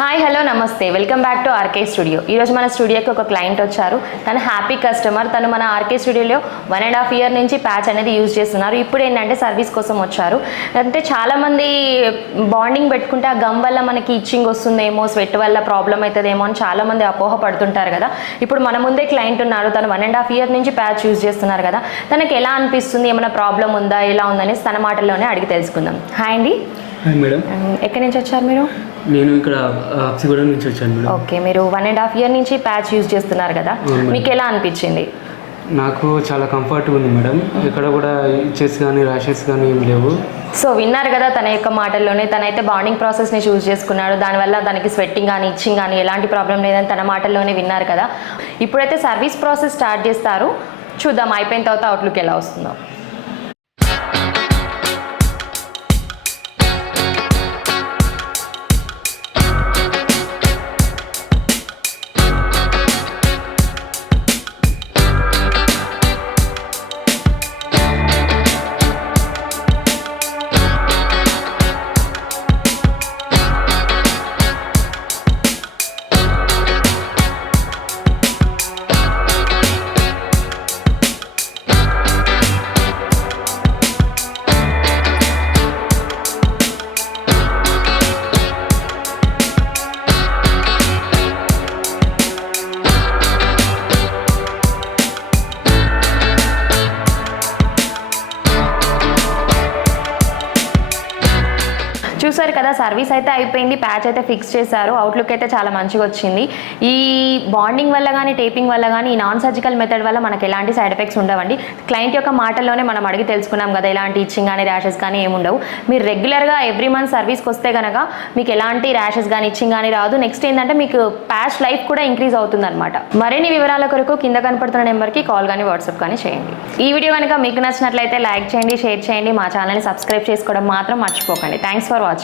Hi hello నమస్తే welcome back to RK studio. ఈరోజు మన స్టూడియోకి ఒక క్లయింట్ వచ్చారు. తను హ్యాపీ కస్టమర్. తను మన ఆర్కే స్టూడియోలో 1.5 year నుంచి ప్యాచ్ అనేది యూజ్ చేస్తున్నారు. ఇప్పుడు ఏంటంటే సర్వీస్ కోసం వచ్చారు. అంటే చాలామంది బాండింగ్ పెట్టుకుంటే ఆ గమ్ వల్ల మనకి ఇచ్చింగ్ వస్తుందేమో, స్వెట్ వల్ల ప్రాబ్లం అవుతుందేమో అని చాలామంది అపోహ పడుతుంటారు కదా. ఇప్పుడు మన ముందే క్లయింట్ ఉన్నారు. తను 1.5 year నుంచి ప్యాచ్ యూజ్ చేస్తున్నారు కదా. తనకి ఎలా అనిపిస్తుంది, ఏమైనా ప్రాబ్లం ఉందా, ఎలా ఉందని తన మాటల్లోనే అడిగి తెలుసుకుందాం. హాయ్ అండి. Hi madam. ఎక్కడి నుంచి వచ్చారు మీరు? నేను ఇక్కడ అప్సిగూడ నుంచి వచ్చాను మేడం. ఓకే, మీరు 1.5 year నుంచి ప్యాచ్ యూజ్ చేస్తున్నారు కదా, మీకు ఎలా అనిపించింది? నాకు చాలా కంఫర్ట్గా ఉంది మేడం. ఇక్కడ కూడా ఇచ్చేస్ కానీ ర్యాషెస్ కానీ ఏం లేవు. సో విన్నారు కదా తన యొక్క మాటల్లోనే. తనైతే బాండింగ్ ప్రాసెస్ని చూస్ చేసుకున్నాడు. దానివల్ల తనకి స్వెట్టింగ్ కానీ ఇచ్చింగ్ కానీ ఎలాంటి ప్రాబ్లం లేదని తన మాటల్లోనే విన్నారు కదా. ఇప్పుడైతే సర్వీస్ ప్రాసెస్ స్టార్ట్ చేస్తారు. చూద్దాం అయిపోయిన తర్వాత అవుట్లుక్ ఎలా వస్తుందో. చూసారు కదా, సర్వీస్ అయితే అయిపోయింది, ప్యాచ్ అయితే ఫిక్స్ చేశారు. అవుట్లుక్ అయితే చాలా మంచిగా వచ్చింది. ఈ బాండింగ్ వల్ల కానీ టేపింగ్ వల్ల కానీ ఈ నాన్ సర్జికల్ మెథడ్ వల్ల మనకు ఎలాంటి సైడ్ ఎఫెక్ట్స్ ఉండవండి. క్లయింట్ యొక్క మాటల్లోనే మనం అడిగి తెలుసుకున్నాం కదా, ఎలాంటి ఇచ్చింగ్ కానీ ర్యాషెస్ కానీ ఏముండవు. మీరు రెగ్యులర్గా ఎవ్రీ మంత్ సర్వీస్కి వస్తే కనుక మీకు ఎలాంటి ర్యాషెస్ కానీ ఇచ్చింగ్ కానీ రాదు. నెక్స్ట్ ఏంటంటే మీకు ప్యాచ్ లైఫ్ కూడా ఇంక్రీజ్ అవుతుంది అనమాట. మరిన్ని వివరాల కొరకు కింద కనపడుతున్న నెంబర్కి కాల్ కానీ వాట్సాప్ కానీ చేయండి. ఈ వీడియో కనుక మీకు నచ్చినట్లయితే లైక్ చేయండి, షేర్ చేయండి. మా ఛానల్ని సబ్స్క్రైబ్ చేసుకోవడం మాత్రం మర్చిపోకండి. Thanks for watching.